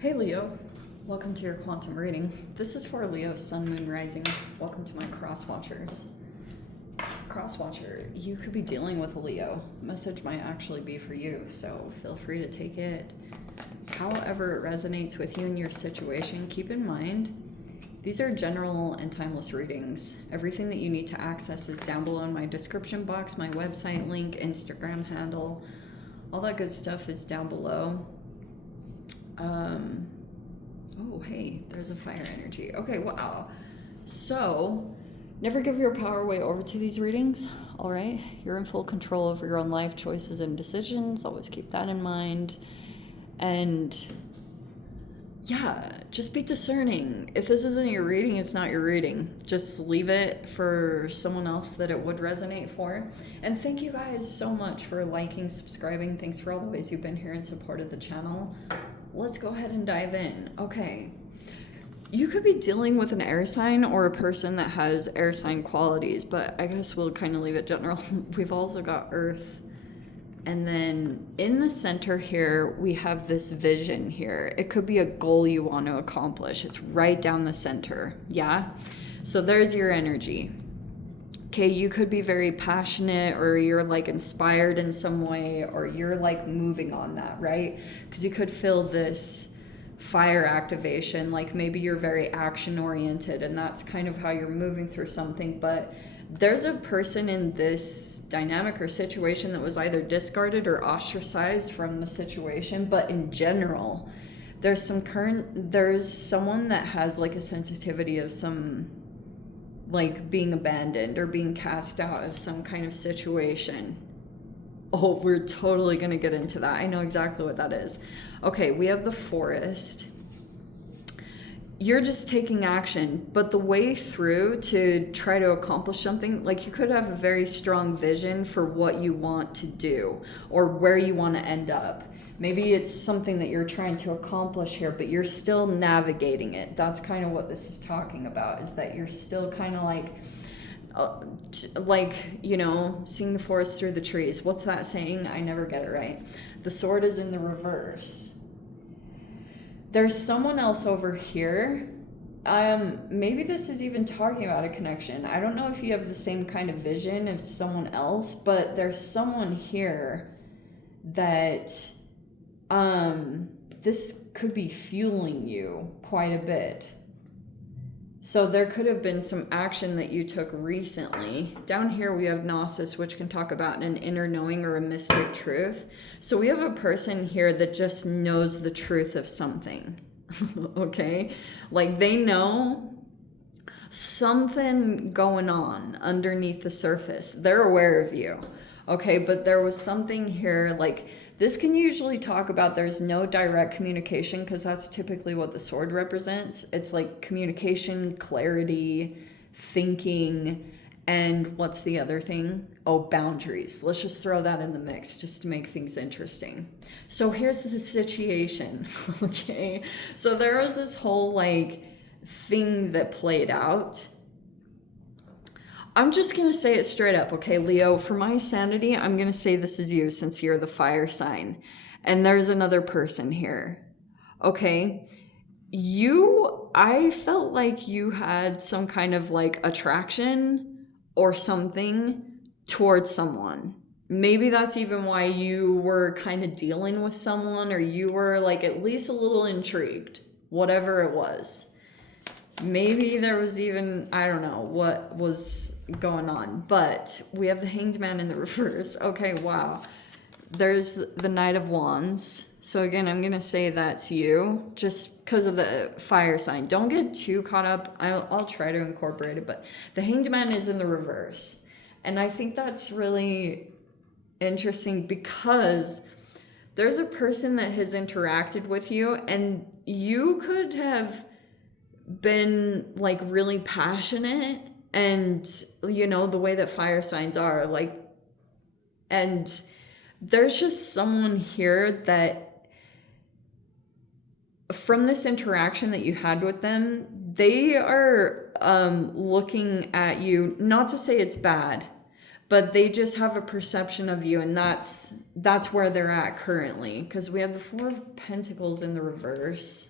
Hey Leo, welcome to your quantum reading. This is for Leo, Sun, Moon, Rising. Welcome to my cross watchers. Cross watcher, you could be dealing with a Leo. Message might actually be for you, so feel free to take it however it resonates with you in your situation. Keep in mind, these are general and timeless readings. Everything that you need to access is down below in my description box, my website link, Instagram handle, all that good stuff is down below. Oh, hey, there's a fire energy. Okay, wow. So, never give your power away over to these readings, all right? You're in full control over your own life choices and decisions. Always keep that in mind. And yeah, just be discerning. If this isn't your reading, it's not your reading. Just leave it for someone else that it would resonate for. And thank you guys so much for liking, subscribing. Thanks for all the ways you've been here and supported the channel. Let's go ahead and dive in. Okay. You could be dealing with an air sign or a person that has air sign qualities, but I guess we'll kind of leave it general. We've also got Earth. And then in the center here, we have this vision here. It could be a goal you want to accomplish. It's right down the center. Yeah? So there's your energy. Okay, you could be very passionate, or you're like inspired in some way, or you're like moving on that, right? Because you could feel this fire activation, like maybe you're very action oriented and that's kind of how you're moving through something. But there's a person in this dynamic or situation that was either discarded or ostracized from the situation. But in general, there's someone that has like a sensitivity of some, like being abandoned or being cast out of some kind of situation. Oh, we're totally gonna get into that. I know exactly what that is. Okay, we have the forest. You're just taking action, but the way through to try to accomplish something, like you could have a very strong vision for what you want to do or where you want to end up. Maybe it's something that you're trying to accomplish here, but you're still navigating it. That's kind of what this is talking about, is that you're still kind of like, you know, seeing the forest through the trees. What's that saying? I never get it right. The sword is in the reverse. There's someone else over here. Maybe this is even talking about a connection. I don't know if you have the same kind of vision as someone else, but there's someone here that this could be fueling you quite a bit. So there could have been some action that you took recently. Down here we have Gnosis, which can talk about an inner knowing or a mystic truth. So we have a person here that just knows the truth of something. Okay? Like they know something going on underneath the surface. They're aware of you. Okay, but there was something here, like this can usually talk about there's no direct communication, because that's typically what the sword represents. It's like communication, clarity, thinking, and what's the other thing? Oh, boundaries. Let's just throw that in the mix just to make things interesting. So here's the situation, okay? So there was this whole like thing that played out. I'm just going to say it straight up, okay, Leo? For my sanity, I'm going to say this is you, since you're the fire sign. And there's another person here, okay? I felt like you had some kind of like attraction or something towards someone. Maybe that's even why you were kind of dealing with someone, or you were like at least a little intrigued, whatever it was. Maybe there was even, I don't know what was going on, but we have the Hanged Man in the reverse. Okay, wow. There's the Knight of Wands. So again, I'm going to say that's you, just because of the fire sign. Don't get too caught up. I'll try to incorporate it, but the Hanged Man is in the reverse. And I think that's really interesting, because there's a person that has interacted with you, and you could have been like really passionate, and you know the way that fire signs are, like, and there's just someone here that from this interaction that you had with them, they are looking at you, not to say it's bad, but they just have a perception of you, and that's where they're at currently, because we have the Four of Pentacles in the reverse.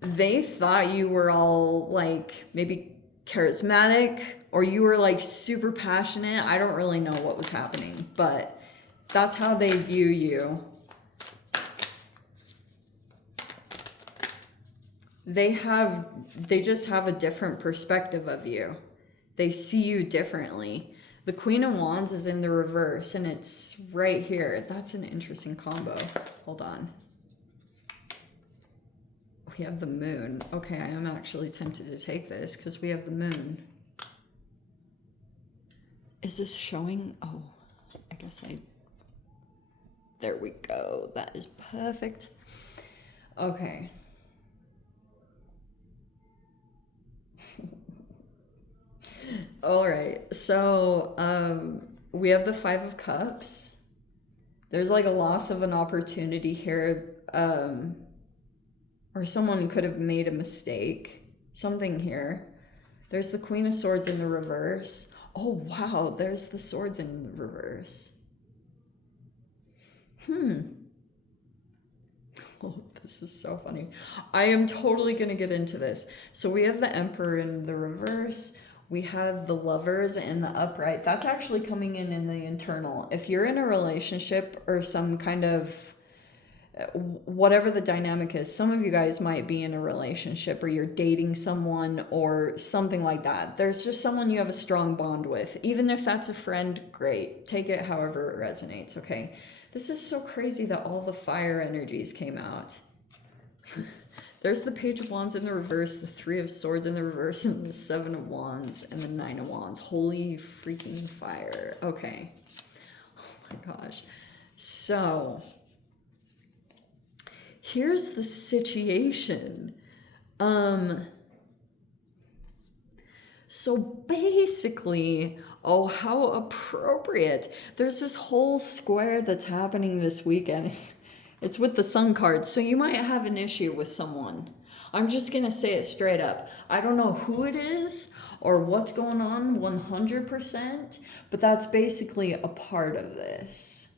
They thought you were all like maybe charismatic, or you were like super passionate. I don't really know what was happening, but that's how they view you. They just have a different perspective of you. They see you differently. The Queen of Wands is in the reverse, and it's right here. That's an interesting combo. Hold on. We have the Moon. Okay, I am actually tempted to take this because we have the Moon. Is this showing? Oh, I guess there we go. That is perfect. Okay. All right, so we have the Five of Cups. There's like a loss of an opportunity here, or someone could have made a mistake, something here. There's the Queen of Swords in the reverse. Oh wow, there's the Swords in the reverse. Oh, this is so funny. I am totally gonna get into this. So we have the Emperor in the reverse. We have the Lovers in the upright. That's actually coming in the internal. If you're in a relationship or some kind of, whatever the dynamic is, some of you guys might be in a relationship, or you're dating someone or something like that. There's just someone you have a strong bond with. Even if that's a friend, great. Take it however it resonates, okay? This is so crazy that all the fire energies came out. There's the Page of Wands in the reverse, the Three of Swords in the reverse, and the Seven of Wands, and the Nine of Wands. Holy freaking fire. Okay. Oh my gosh. So, here's the situation. So basically, oh, how appropriate. There's this whole square that's happening this weekend. It's with the Sun card, so you might have an issue with someone. I'm just gonna say it straight up. I don't know who it is or what's going on 100%, but that's basically a part of this.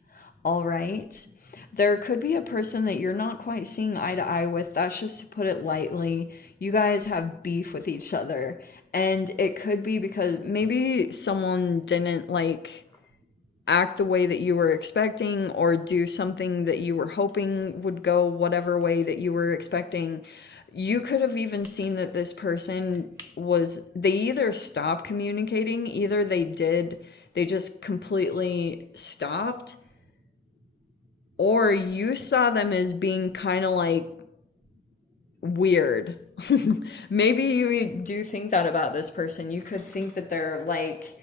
All right? There could be a person that you're not quite seeing eye to eye with. That's just to put it lightly. You guys have beef with each other. And it could be because maybe someone didn't like act the way that you were expecting, or do something that you were hoping would go whatever way that you were expecting. You could have even seen that this person they either stopped communicating, either they just completely stopped, or you saw them as being kind of like weird. Maybe you do think that about this person. You could think that they're like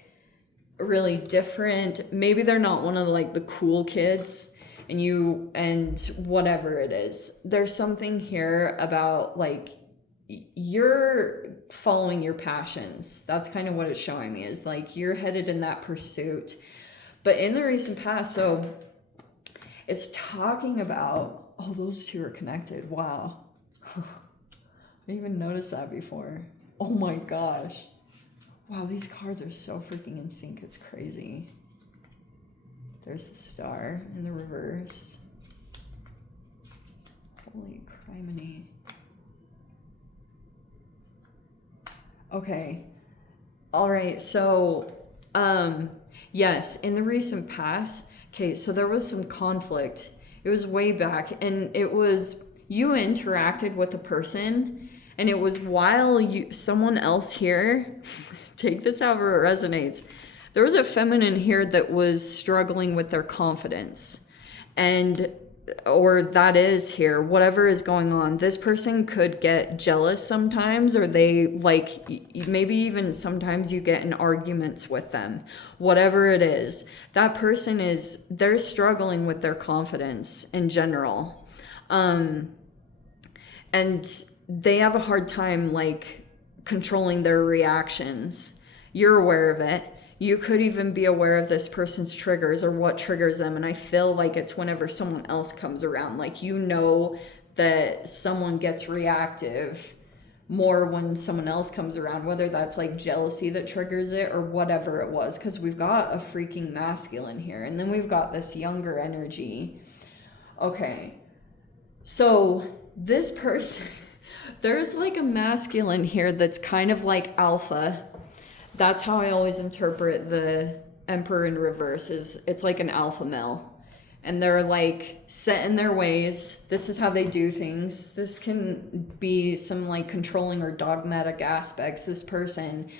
really different. Maybe they're not one of like the cool kids, and whatever it is. There's something here about like you're following your passions. That's kind of what it's showing me, is like you're headed in that pursuit. But in the recent past, so it's talking about, oh, those two are connected. Wow. I didn't even notice that before. Oh my gosh. Wow, these cards are so freaking in sync. It's crazy. There's the Star in the reverse. Holy criminy. Okay. All right. So, yes, in the recent past, okay, so there was some conflict. It was way back, and it was you interacted with a person, and it was while someone else here, take this however it resonates, there was a feminine here that was struggling with their confidence, or that is here, whatever is going on. This person could get jealous sometimes, or they like, maybe even sometimes you get in arguments with them, whatever it is. That person they're struggling with their confidence in general. And they have a hard time like controlling their reactions. You're aware of it. You could even be aware of this person's triggers or what triggers them. And I feel like it's whenever someone else comes around, like, you know, that someone gets reactive more when someone else comes around, whether that's like jealousy that triggers it or whatever it was, because we've got a freaking masculine here, and then we've got this younger energy. Okay, so this person, there's like a masculine here that's kind of like alpha. That's how I always interpret the Emperor in reverse, is it's like an alpha male. And they're like set in their ways. This is how they do things. This can be some like controlling or dogmatic aspects. This person,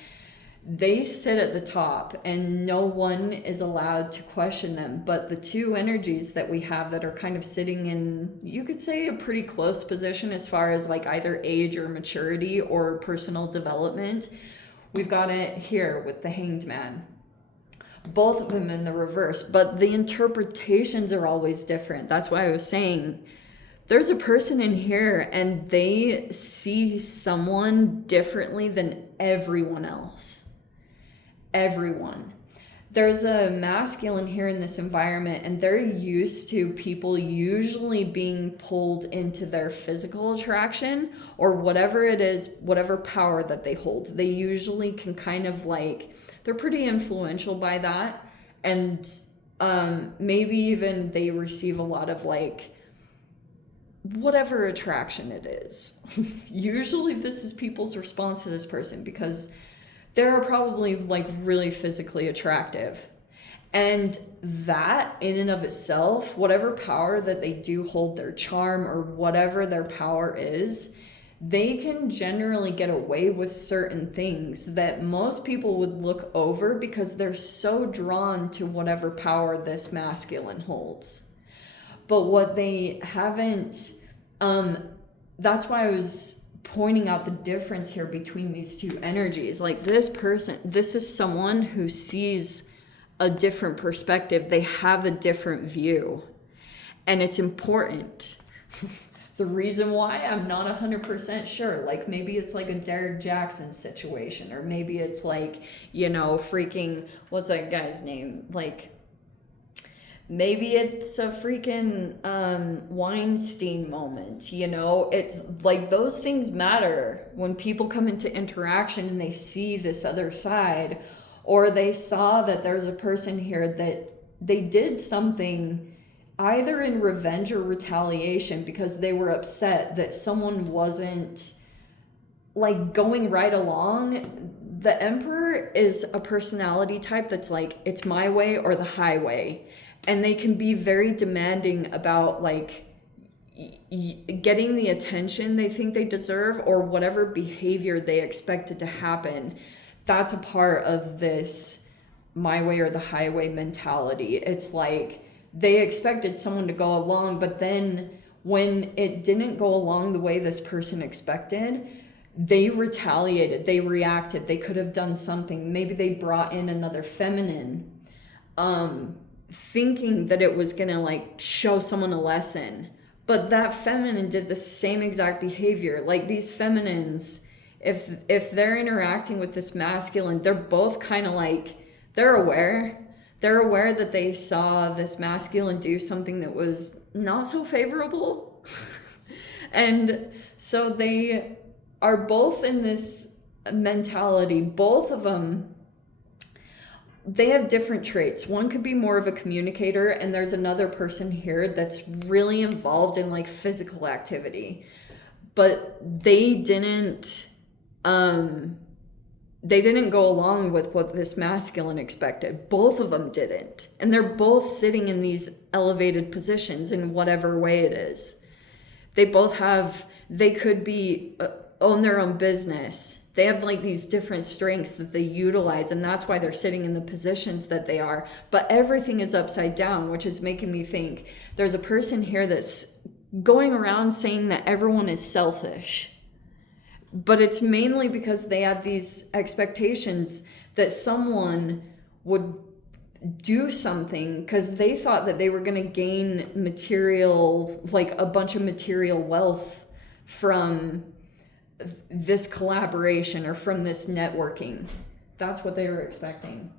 they sit at the top and no one is allowed to question them. But the two energies that we have that are kind of sitting in, you could say, a pretty close position as far as like either age or maturity or personal development, we've got it here with the Hanged Man. Both of them in the reverse, but the interpretations are always different. That's why I was saying there's a person in here and they see someone differently than everyone else. Everyone. There's a masculine here in this environment, and they're used to people usually being pulled into their physical attraction or whatever it is, whatever power that they hold. They usually can kind of like, they're pretty influential by that, and maybe even they receive a lot of like whatever attraction it is. Usually this is people's response to this person because they're probably like really physically attractive, and that in and of itself, whatever power that they do hold, their charm or whatever their power is, they can generally get away with certain things that most people would look over because they're so drawn to whatever power this masculine holds. But what they haven't, that's why I was pointing out the difference here between these two energies. Like this person, this is someone who sees a different perspective. They have a different view, and it's important. The reason why, I'm not 100% sure. Like maybe it's like a Derek Jackson situation, or maybe it's like, you know, freaking, what's that guy's name? Like maybe it's a freaking Weinstein moment, you know? It's like those things matter when people come into interaction and they see this other side, or they saw that there's a person here that they did something either in revenge or retaliation because they were upset that someone wasn't like going right along. The Emperor is a personality type that's like, it's my way or the highway. And they can be very demanding about like getting the attention they think they deserve or whatever behavior they expected to happen. That's a part of this my way or the highway mentality. It's like they expected someone to go along, but then when it didn't go along the way this person expected, they retaliated, they reacted, they could have done something. Maybe they brought in another feminine, thinking that it was gonna like show someone a lesson. But that feminine did the same exact behavior. Like these feminines, if they're interacting with this masculine, they're both kind of like, they're aware that they saw this masculine do something that was not so favorable. And so they are both in this mentality. Both of them, they have different traits. One could be more of a communicator, and there's another person here that's really involved in like physical activity. But they didn't go along with what this masculine expected. Both of them didn't. And they're both sitting in these elevated positions in whatever way it is. They could be own their own business. They have like these different strengths that they utilize, and that's why they're sitting in the positions that they are. But everything is upside down, which is making me think there's a person here that's going around saying that everyone is selfish. But it's mainly because they have these expectations that someone would do something because they thought that they were going to gain material, like a bunch of material wealth from this collaboration or from this networking. That's what they were expecting.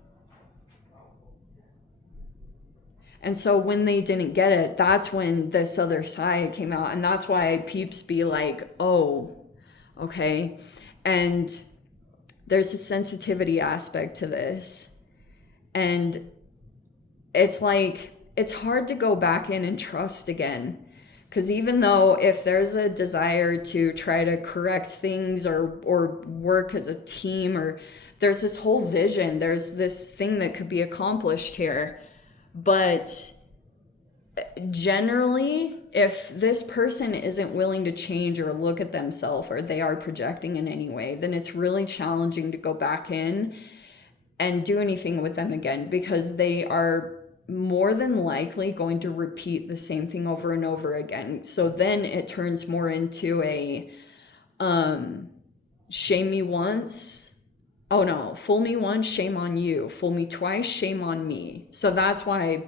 And so when they didn't get it, that's when this other side came out. And that's why peeps be like, oh, okay. And there's a sensitivity aspect to this. And it's like, it's hard to go back in and trust again. Because even though if there's a desire to try to correct things or work as a team, or there's this whole vision, there's this thing that could be accomplished here. But generally, if this person isn't willing to change or look at themselves, or they are projecting in any way, then it's really challenging to go back in and do anything with them again, because they are more than likely going to repeat the same thing over and over again. So then it turns more into a shame me once. Oh no, fool me once, shame on you. Fool me twice, shame on me. So that's why,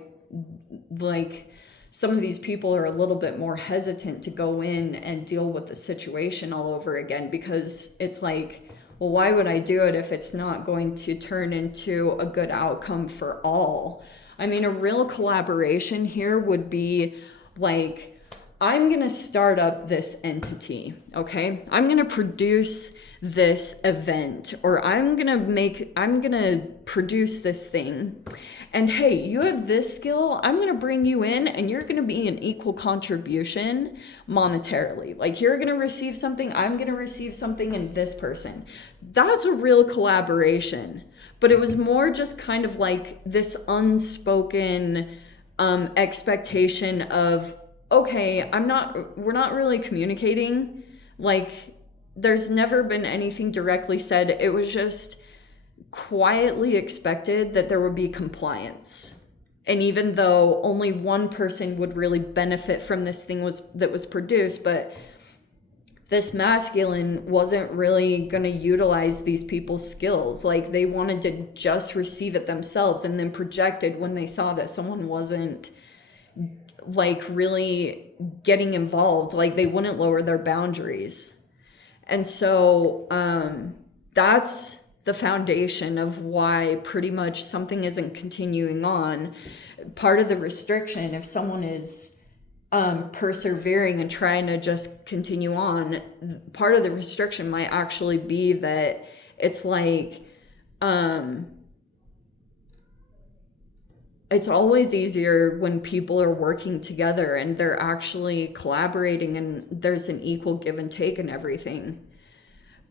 like, some of these people are a little bit more hesitant to go in and deal with the situation all over again, because it's like, well, why would I do it if it's not going to turn into a good outcome for all? I mean, a real collaboration here would be like, I'm going to start up this entity, okay? I'm going to produce this event, or I'm going to produce this thing. And hey, you have this skill, I'm going to bring you in, and you're going to be an equal contribution monetarily. Like, you're going to receive something, I'm going to receive something, and this person. That's a real collaboration. But it was more just kind of like this unspoken expectation of, okay, we're not really communicating. Like, there's never been anything directly said. It was just quietly expected that there would be compliance. And even though only one person would really benefit from this thing that was produced, but this masculine wasn't really going to utilize these people's skills. Like, they wanted to just receive it themselves, and then projected when they saw that someone wasn't like really getting involved, like they wouldn't lower their boundaries. And so that's the foundation of why pretty much something isn't continuing on. Part of the restriction, if someone is persevering and trying to just continue on, part of the restriction might actually be that it's like it's always easier when people are working together and they're actually collaborating and there's an equal give and take and everything.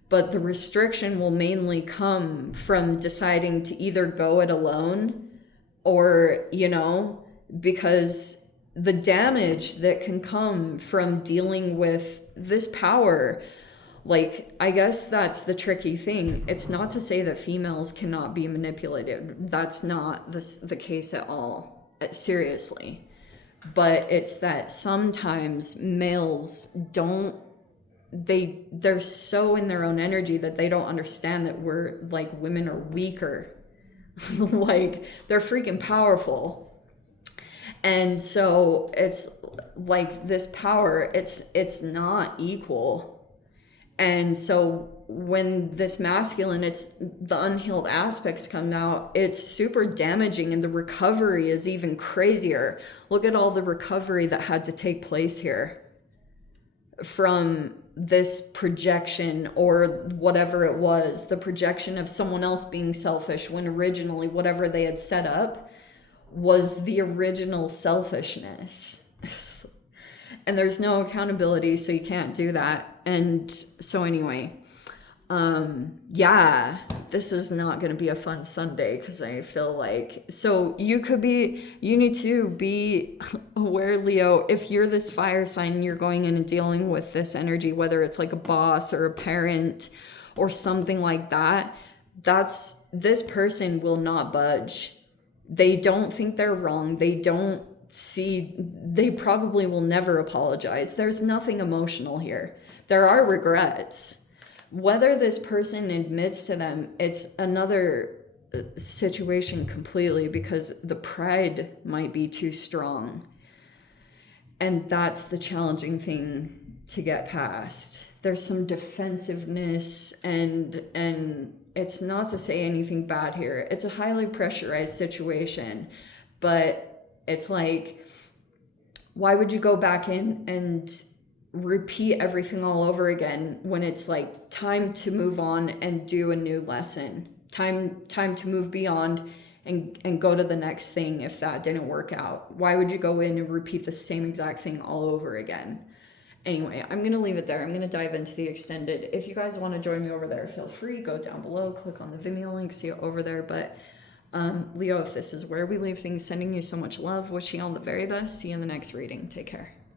But the restriction will mainly come from deciding to either go it alone or, because the damage that can come from dealing with this power, like, I guess that's the tricky thing. It's not to say that females cannot be manipulated. That's not the case at all, seriously. But it's that sometimes males they're so in their own energy that they don't understand that we're, like, women are weaker. Like, they're freaking powerful. And so it's like this power, it's not equal. And so when this masculine, it's the unhealed aspects come out, it's super damaging, and the recovery is even crazier. Look at all the recovery that had to take place here from this projection, or whatever it was, the projection of someone else being selfish, when originally whatever they had set up was the original selfishness. And there's no accountability, so you can't do that. And so anyway, this is not going to be a fun Sunday, because I feel like, so you need to be aware, Leo, if you're this fire sign and you're going in and dealing with this energy, whether it's like a boss or a parent or something like that, this person will not budge. They don't think they're wrong. They probably will never apologize. There's nothing emotional here. There are regrets. Whether this person admits to them, it's another situation completely, because the pride might be too strong. And that's the challenging thing to get past. There's some defensiveness, and it's not to say anything bad here. It's a highly pressurized situation, but It's like, why would you go back in and repeat everything all over again when it's like time to move on and do a new lesson, time to move beyond and go to the next thing if that didn't work out? Why would you go in and repeat the same exact thing all over again? Anyway, I'm going to leave it there. I'm going to dive into the extended. If you guys want to join me over there, feel free. Go down below, click on the Vimeo link, see it over there. But Leo, if this is where we leave things, sending you so much love, wishing you all the very best. See you in the next reading. Take care.